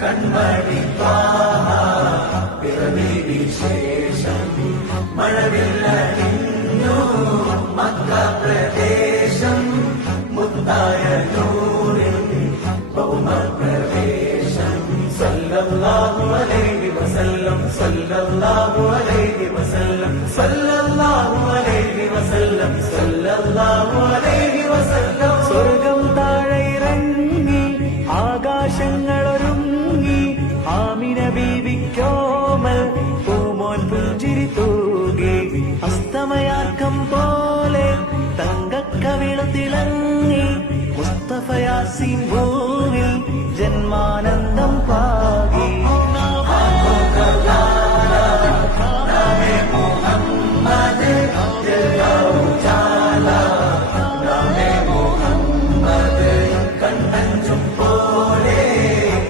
കൺമണി പിറവി വിശേഷം മഴവില്ലു മക്ക പ്രദേശം മുത്തായ നൂറിൽ ഭൗമപ്രവേശം സല്ലല്ലാഹു അലൈഹി വസല്ലം സല്ലല്ലാഹു അലൈഹി വസല്ലം സല്ലല്ലാഹു അലൈഹി വസല്ലം സല്ലല്ലാഹു അലൈഹി വസല്ലം. സ്വർഗം താഴെ ഇറങ്ങി ആകാശങ്ങളൊരുങ്ങി ആമിന ബീവിക്കോമൽ പൂമോൻ പുഞ്ചിരി തൂകി അസ്തമയാക്കം പോലെ തങ്കക്കവിള തിളങ്ങി മുസ്തഫ യാസീൻ ഭൂവിൽ ജന്മാനന്ദം